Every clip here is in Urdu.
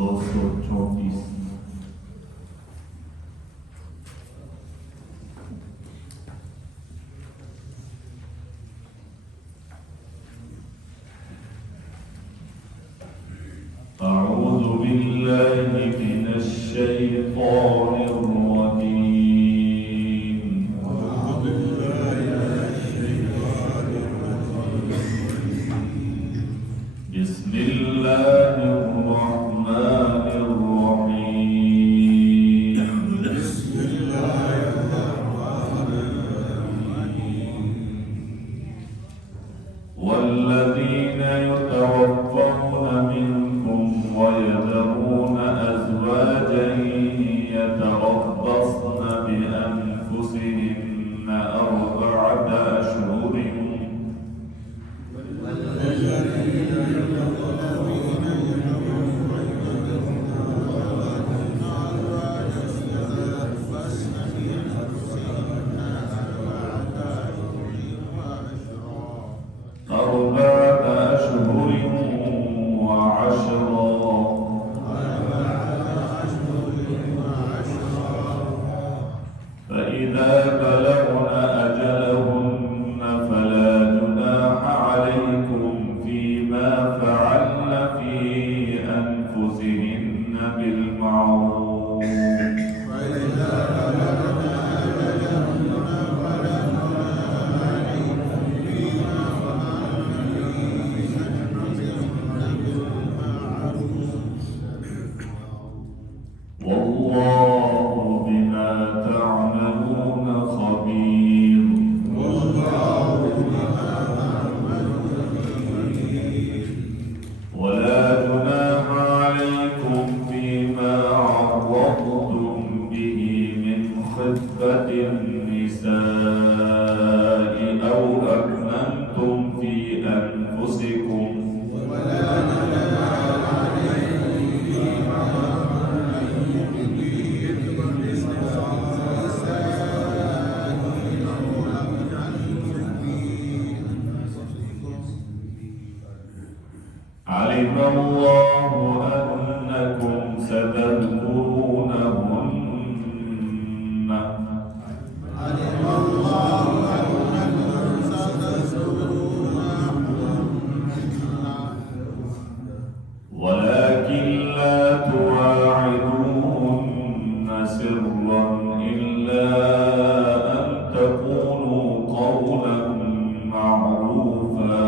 234। أعوذ بالله من الشيطان الرجيم بسم الله الرحمن الرحيم والذين يتوفون منكم ويذرون أزواجا يتربصن بأنفسهن أربعة أشهر فإذا بلغن أجلهن فلا جناح عليكم فيما فعلن في أنفسهن بالمعروف والله بما تعملون خبير ولا جناح عليكم فيما عرضتم به من خطبة النساء أو أكننتم في أنفسكم علم الله أنكم ستذكرونهن ولكن لا تواعدوهن سرا إلا أن تقولوا قولا معروفا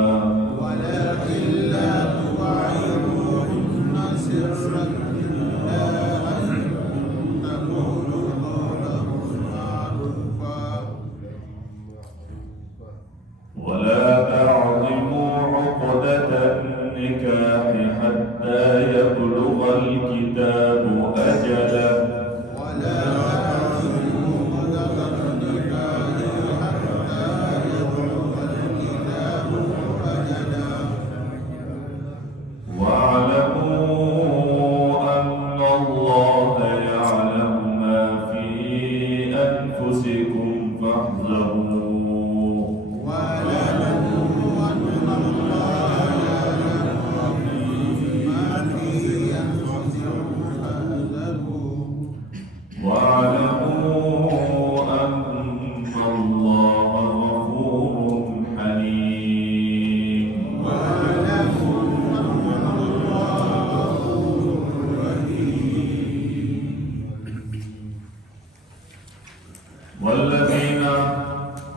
ولا تعظموا عقدة النكاح حتى يبلغ الكتاب أجله واعلموا أن الله يعلم ما في أنفسكم فاحذروه واعلموا أن الله غفور حليم والذين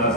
10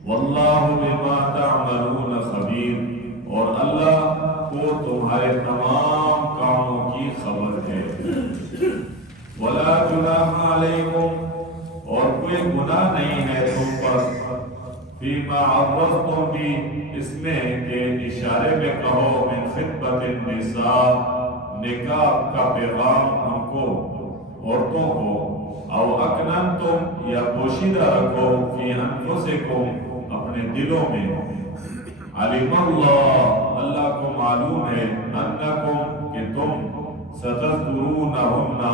واللہ بما تعملون خبیر، اور اللہ کو تمہارے تمام کاموں کی خبر ہے۔ ولا جناح علیکم، اور کوئی گناہ نہیں ہے تم پر، فیما عرضتم بھی، اس میں کہ اشارے میں کہو، من خطبۃ النساء، نکاح کا پیغام ہم کو، عورتوں کو، او اکننتم، یا پوشیدہ رکھو، فی انفسکم، اپنے دلوں میں، علم اللہ، اللہ کو معلوم ہے، انکم، کہ تم، ستذکرونہن،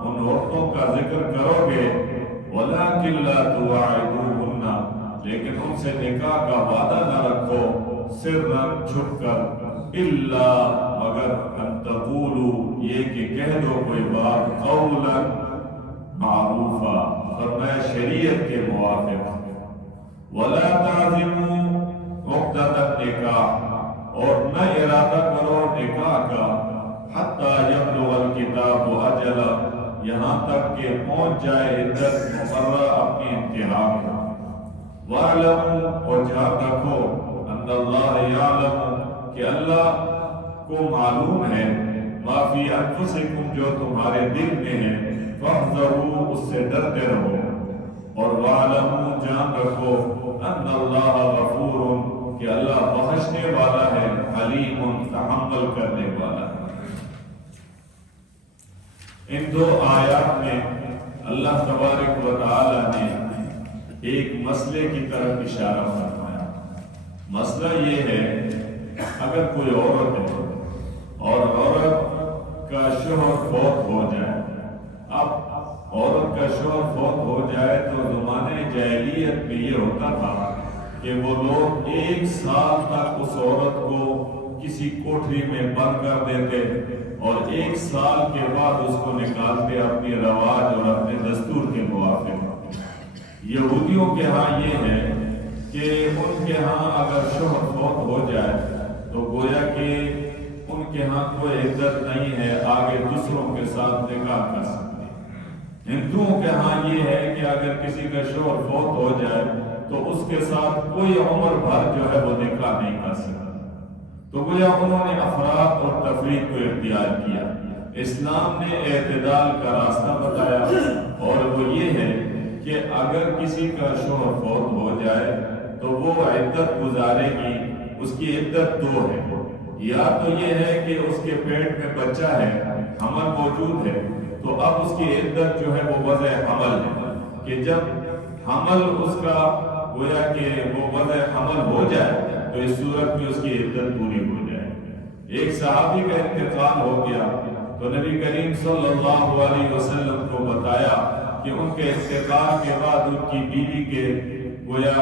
ان عورتوں کا ذکر کرو گے، ولیکن لا تواعدوہن، لیکن ان سے نکاح کا وعدہ نہ رکھو، سرًا، چھپ کر، الا، مگر، ان تقولوا، یہ کہ کہہ دو کوئی بات، قولا معروفا، فرمایا شریعت کے موافق، ولا تعزموا عقدۃ النکاح، اور نہ ارادہ کرو نکاح کا، حتی یبلغ الکتاب اجلہ، یہاں تک کہ پہنچ جائے عدت مقررہ اپنی انتہا میں، وَاعْلَمُوا، اور جان رکھو، ان اللہ یعلم، کہ اللہ کو معلوم ہے، ما فی انفسکم، جو تمہارے دل میں ہے، فاحذروا، اس سے ڈرتے رہو، اور وَاعْلَمُوا، جان رکھو، ان اللہ غفور، کہ اللہ بخشنے والا ہے، حلیم، تحمل کرنے والا ہے۔ ان دو آیات میں اللہ تبارک و تعالی نے ایک مسئلے کی طرف اشارہ فرمایا۔ مسئلہ یہ ہے، اگر کوئی عورت ہے اور عورت کا شوہر فوت ہو جائے، اب عورت کا شوہر فوت ہو جائے تو زمانے جاہلیت میں یہ ہوتا تھا کہ وہ لوگ 1 سال تک اس عورت کو کسی کوٹری میں بند کر دیتے، اور 1 سال کے بعد اس کو نکالتے اپنی رواج اور اپنے دستور کے موافق۔ یہودیوں کے ہاں یہ ہے کہ ان کے ہاں اگر شوہر فوت ہو جائے تو گویا کہ ان کے ہاں کوئی عدت نہیں ہے، آگے دوسروں کے ساتھ نکاح کر سکتے۔ ہندوؤں کے ہاں یہ ہے کہ اگر کسی کا شوہر فوت ہو جائے تو اس کے ساتھ کوئی عمر بھر جو ہے وہ نکاح نہیں کر سکتا۔ تو گویا انہوں نے افراد اور تفریق کو اختیار کیا۔ اسلام نے اعتدال کا راستہ بتایا، اور وہ یہ ہے کہ اگر کسی کا شوہر فوت ہو جائے تو وہ عدت گزارے گی۔ اس کی عدت 2 ہے، یا تو یہ ہے کہ اس کے پیٹ میں بچہ ہے، حمل موجود ہے، تو اب اس کی عدت جو ہے وہ وضع حمل ہے، کہ جب حمل اس کا گویا کہ وہ وضع حمل ہو جائے تو اس صورت میں اس کی عدت پوری ہو جائے۔ ایک صحابی کا انتقال ہو گیا تو نبی کریم صلی اللہ علیہ وسلم کو بتایا کہ ان کے انتقال کے بعد ان کی بیوی کے گویا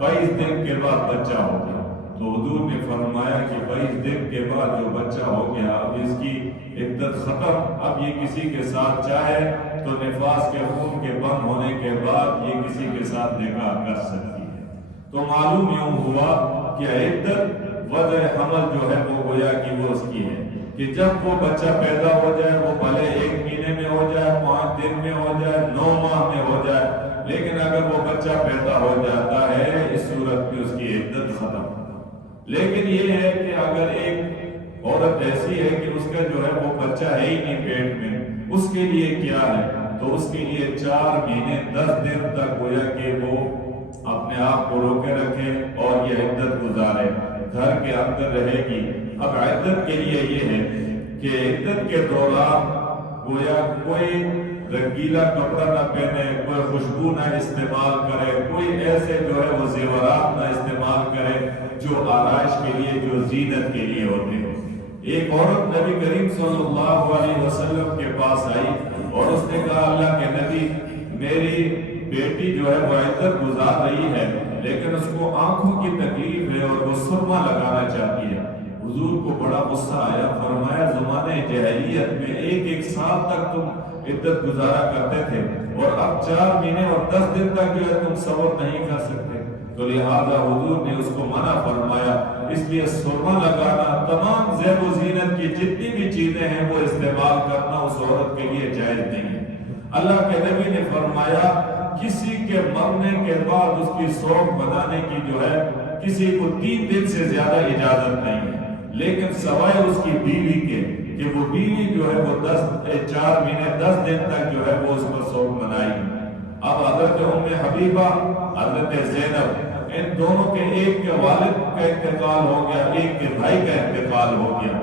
22 دن کے بعد بچہ ہو گیا، تو حضور نے فرمایا کہ 22 دن کے بعد جو بچہ ہو گیا اب اس کی عدت ختم، اب یہ کسی کے ساتھ چاہے تو نفاس کے خون کے بند ہونے کے بعد یہ کسی کے ساتھ نکاح کر سکتی ہے۔ تو معلوم یوں ہوا کہ عدت وضع حمل جو ہے وہ گویا کہ وہ اس کی ہے، کہ جب وہ بچہ پیدا ہو جائے، وہ بھلے 1 مہینے میں ہو جائے، 5 دن میں ہو جائے، 9 ماہ میں ہو جائے، لیکن اگر وہ بچہ پیدا ہو جاتا ہے اس صورت میں اس کی عدت ختم۔ لیکن یہ ہے کہ اگر ایک عورت ایسی ہے کہ اس کا جو ہے وہ بچہ ہے ہی نہیں پیٹ میں، اس کے لیے کیا ہے؟ تو اس کے لیے 4 مہینے 10 دن تک گویا کہ وہ اپنے آپ کو روکے رکھے اور یہ عدت گزارے، گھر کے اندر رہے گی۔ اب عدت کے لیے یہ ہے کہ عدت کے دوران گویا کوئی رنگیلا کپڑا نہ پہنے، کوئی خوشبو نہ استعمال کرے، کوئی ایسے جو ہے وہ زیورات نہ استعمال کرے جو آرائش کے لیے، جو زینت کے لیے ہوتے ہیں۔ ایک عورت نبی کریم صلی اللہ علیہ وسلم کے پاس آئی اور اس نے کہا، اللہ کے نبی، میری بیٹی جو ہے وہ عدت گزار رہی ہے لیکن اس کو آنکھوں کی تکلیف ہے اور وہ سرما لگانا چاہتی ہے۔ حضور کو بڑا غصہ آیا، فرمایا زمانے جاہلیت میں 1 سال تک تم عدت گزارا کرتے تھے اور اب 4 مہینے اور 10 دن تک جو ہے تم صبر نہیں کر سکتے، تو لہذا حضور نے اس کو منع فرمایا۔ اس لیے سرما لگانا، تمام زیب و زینت کی جتنی بھی چیزیں ہیں وہ استعمال کرنا اس عورت کے لیے جائز نہیں ہے۔ اللہ کے نبی نے فرمایا کسی کے مرنے کے بعد اس کی سوگ منانے کی جو ہے کسی کو 3 دن سے زیادہ اجازت نہیں ہے، لیکن سوائے اس کی بیوی کے کہ وہ بیوی جو ہے وہ 4 مہینے 10 دن تک جو ہے وہ اس پر سوگ منائی۔ اب حضرت ام حبیبہ، حضرت زینب، ان دونوں کے ایک کے والد کا انتقال ہو گیا، ایک کے بھائی کا انتقال ہو گیا،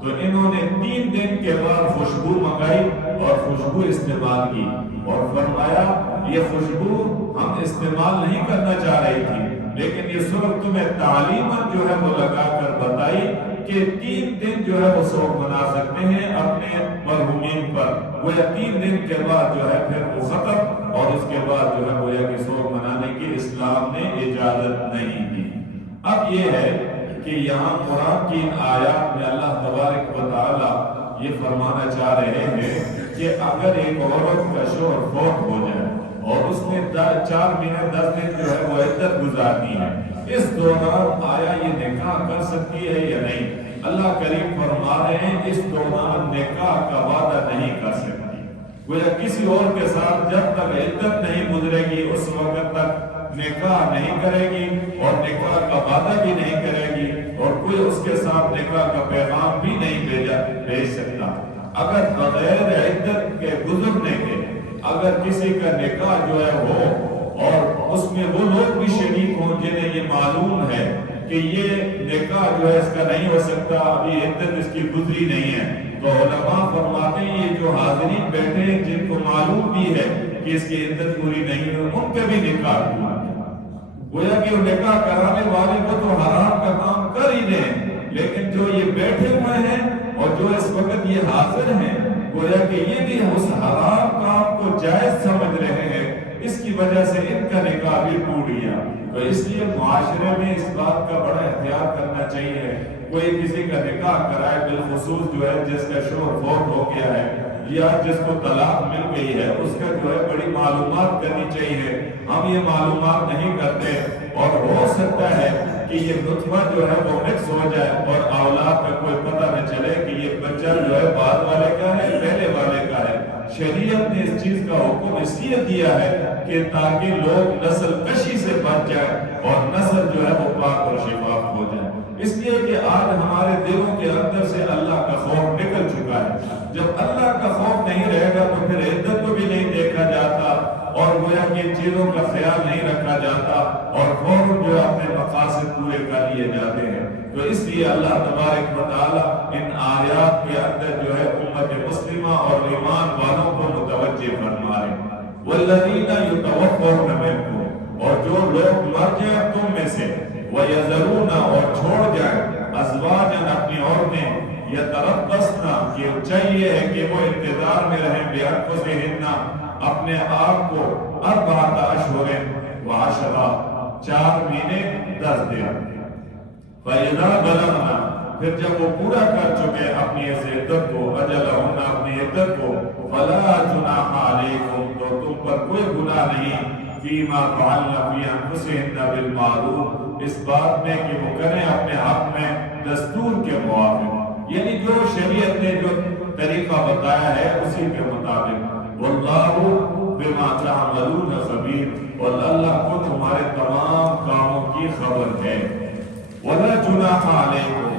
تو انہوں نے 3 دن کے بعد خوشبو منگائی اور خوشبو استعمال کی اور فرمایا یہ خوشبو ہم استعمال نہیں کرنا چاہ رہی تھی، لیکن یہ صرف تمہیں تعلیماً جو ہے وہ لگا کر بتائی کہ 3 دن جو ہے وہ سوگ منا سکتے ہیں اپنے مرحومین پر، وہ 3 دن کے بعد جو ہے پھر وہ ختم، اور اس کے بعد جو ہے وہ کہ سوگ منانے کی اسلام نے اجازت نہیں دی۔ اب یہ ہے کہ یہاں قرآن کی آیات میں اللہ تبارک و تعالی یہ فرمانا چاہ رہے ہیں کہ اگر ایک عورت کا شوہر فوت ہو جائے اور اس نے 4 مہینے 10 دن جو ہے وہ عدت گزارنی ہے، اس دوران آیا یہ نکاح کر سکتی ہے یا نہیں؟ اللہ کریم فرما رہے ہیں اس دوران نکاح کا وعدہ نہیں کر سکتی، گویا کسی اور کے ساتھ جب تک عدت نہیں گزرے گی اس وقت تک نکاح نہیں کرے گی اور نکاح کا وعدہ بھی نہیں کرے گی، اور کوئی اس کے ساتھ نکاح کا پیغام بھی نہیں بھیج سکتا۔ اگر بغیر عدت کے گزرنے کے اگر کسی کا نکاح جو ہے ہو اور اس میں وہ لوگ بھی شریک ہوں جنہیں یہ معلوم ہے کہ یہ نکاح جو ہے اس کا نہیں ہو سکتا، ابھی عدت اس کی گزری نہیں ہے، تو علماء فرماتے ہیں یہ جو حاضرین بیٹھے ہیں جن کو معلوم بھی ہے کہ اس کی عدت پوری نہیں ہے ان کے بھی نکاح ہوا، گویا کہ وہ نکاح کرانے والے کو تو حرام کا کام کر ہی دیں، لیکن جو یہ بیٹھے ہوئے ہیں اور جو اس وقت یہ حاضر ہیں گویا کہ یہ بھی اس حرام کام کو جائز سمجھ رہے ہیں، اس کی وجہ سے ان کا نکاح بھی ٹوٹ گیا۔ تو اس لیے معاشرے میں اس بات کا بڑا احتیاط کرنا چاہیے، کوئی کسی کا نکاح کرائے بالخصوص جو ہے جس کا شوہر فوت ہو گیا ہے یا جس کو طلاق مل گئی ہے، اس کا جو ہے بڑی معلومات کرنی چاہیے۔ ہم یہ معلومات نہیں کرتے اور ہو سکتا ہے کہ یہ نطفہ جو ہے وہ مکس ہو جائے اور اولاد کا کوئی پتہ نہ چلے کہ یہ بچہ جو ہے بعد والے کا ہے پہلے والے کا ہے۔ شریعت نے اس چیز کا حکم اس لیے دیا ہے کہ تاکہ لوگ نسل کشی سے بچ جائیں اور نسل جو ہے وہ پاک اور شفاف ہو جائے، اس لیے کہ آج ہمارے دلوں کے اندر سے اللہ کا خوف نکل چکا ہے۔ جب اللہ کا خوف نہیں رہے گا تو پھر عدت کو بھی نہیں دیکھا جاتا اور گویا کہ چیزوں کا خیال نہیں رکھا جاتا اور فوراً جو اپنے مقاصد پورے کر لیے جاتے ہیں۔ تو اس لیے اللہ تبارک و تعالی ان آیات کے اندر جو ہے امت مسلمہ اور ایمان والوں کو متوجہ فرما رہے ہیں۔ والذین یتوفون منکم، اور جو لوگ مر جائیں تم میں سے، وَيَذَرُونَ، اور چھوڑ جائیں، ازواجاً اپنی عورتیں، يَتَرَبَّصْنَ، یہ چاہیے ہے کہ وہ انتظار میں رہیں، بِأَنفُسِهِنَّ، اپنے آپ کو، 4 اشہر وعشرہ، 4 مہینے 10 دن، فَإِذَا بَلَغْنَ، پھر جب وہ پورا کر چکے اپنی اس عدت کو، اجلہن، اپنی عدت کو، فَلَا جُنَاحَ عَلَيْكُمْ، تو تم پر کوئی گناہ نہیں، فِيمَا فَعَلْنَ فِي أَنفُسِهِنَّ بِالْمَعْرُوفِ، اس بات میں کہ وہ کریں اپنے حق میں دستور کے موافق، یعنی جو شریعت نے جو طریقہ بتایا ہے اسی کے مطابق۔ وَاللَّهُ بِمَا تَعْمَلُونَ خَبِيرٌ، اور اللہ کو تمہارے تمام کاموں کی خبر ہے۔ وَلَا جُنَاحَ عَلَيْكُمْ،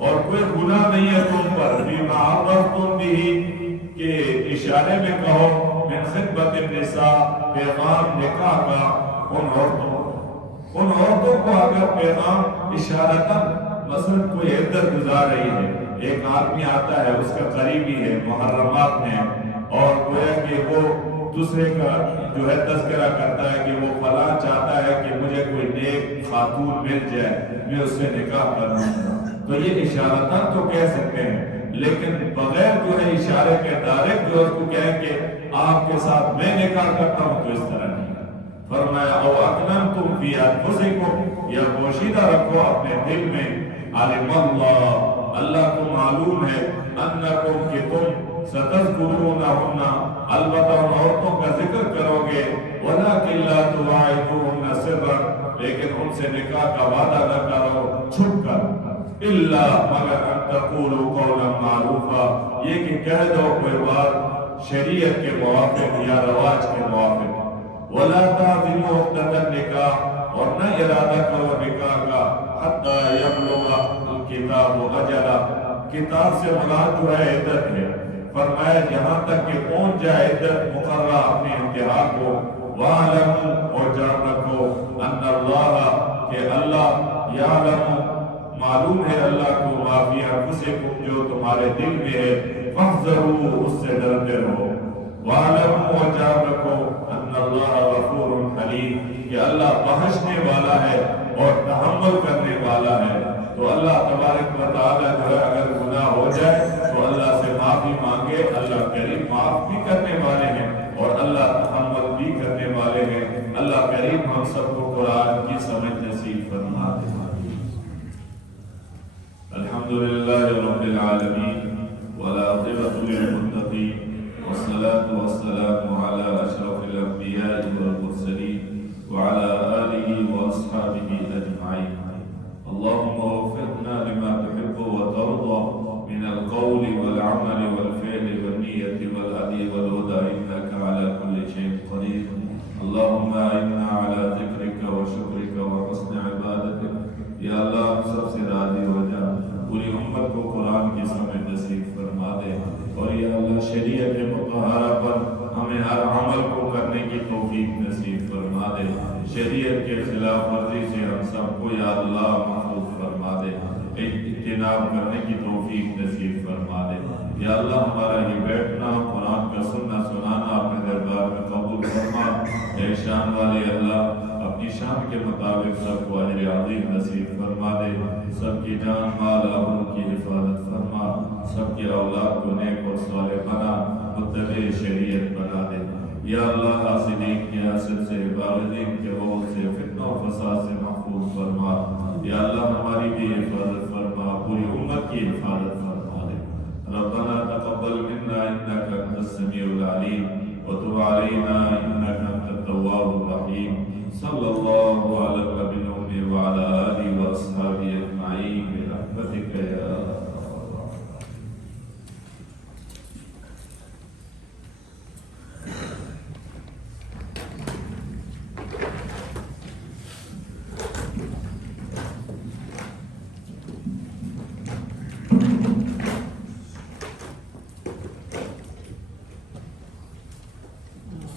اور کوئی گناہ نہیں ہے تم پر، فِيمَا عَرَّضْتُم بِهِ، کہ اشارے میں کہو، من خطبت النساء، پیغام نکاح کا ان عورتوں کو اگر پیغام اشارتاً، مثلا کوئی عدت گزار رہی ہے، ایک آدمی آتا ہے اس کا قریبی ہے محرمات میں اور گویا کہ وہ دوسرے کا جو ہے تذکرہ کرتا ہے کہ وہ فلاں چاہتا ہے کہ مجھے کوئی نیک خاتون مل جائے، میں اس سے نکاح کروں، تو یہ اشارتاً تو کہہ سکتے ہیں، لیکن بغیر جو ہے اشارے کے ڈائریکٹ جو اس کو کہیں کہ آپ کے ساتھ میں نکاح کرتا ہوں، تو اس طرح نہیں۔ فرمایا او اکننتم فی انفسکم، یا پوشیدہ رکھو اپنے دل میں، علم اللہ، اللہ کو معلوم ہے، انکم، کہ تم، ستذکرونہن، البتہ ان عورتوں کا ذکر کرو گے، ولکن لا تواعدوہن سرا، لیکن ان سے نکاح کا وعدہ نہ کرو چھپ کر، الا، مگر ان تقولوا قولا معروفا، یہ کہ کہہ دو کوئی بات شریعت کے موافق یا رواج کے موافق، ولا تعزموا عقدۃ النکاح، اور نہ ارادہ کرو نکاح کا، حتی یبلغ الکتاب اجلہ، کتاب سے مراد جو ہے عدت ہے، فرمایا جہاں تک کہ پہنچ جائے عدت مقررہ اپنے انتہا کو، وَاعْلَمُوا، اور جان رکھو، ان اللہ، کہ اللہ، یعلم، معلوم ہے اللہ کو، ما فی انفسکم، جو تمہارے دل میں ہے، فاحذروا، اس سے ڈرتے رہو، وَاعْلَمُوا، اور جان رکھو، ان اللہ غفور حلیم، کہ اللہ بخشنے والا ہے اور تحمل کرنے والا ہے۔ تو اللہ تبارک و تعالیٰ جو ہے اگر گناہ ہو جائے تو اللہ سے معافی مانگے، اللہ کریم معاف بھی کرنے والے ہیں اور اللہ تحمل بھی کرنے والے ہیں۔ اللہ کریم ہم سب کو قرآن کی سمجھ نصیب فرما دے۔ الحمدللہ رب العالمین، والعاقبۃ للمتقین، والصلاة والسلام علی اشرف الانبیاء والمرسلین، وعلی آلہ واصحابہ اجمعین۔ اللهم وفقنا لما تحب وترضى من القول والعمل والفعل والنية والهدي والهدى إنك على كل شيء قدير. اللهم إنا على ذكرك وشكرك وحسن عبادتك. یا اللہ ہم سب سے راضی ہو جا، پوری امت کو قرآن کی سمجھ نصیب فرما دے، اور یا اللہ شریعت مطہرہ پر ہمیں ہر عمل کو کرنے کی توفیق نصیب فرما دے، شریعت کے خلاف ورزی سے ہم سب کو یا اللہ محفوظ فرما دے، اجتناب کرنے کی توفیق نصیب فرما دے۔ یا اللہ ہمارا یہ بیٹھنا، قرآن کا سننا سنانا اپنے دربار میں قبول فرما، اے شان والے اللہ، اپنی شان کے مطابق سب کو اجر عظیم نصیب فرما دے، سب کی جان مال آبرو کی حفاظت فرما، سب کی اولاد کو نیک اور صالح بنا، متبع شریعت بنا دے۔ یا اللہ حاسدین کے حسد سے، باغدین کے غول سے، فتنہ و فساد سے محفوظ فرما۔ یا اللہ ہماری بھی حفاظت فرما، پوری امت کی حفاظت فرما دے۔ ربنا تقبل منا انك انت السميع العليم وتب علينا انك انت التواب الرحيم۔ صلی اللہ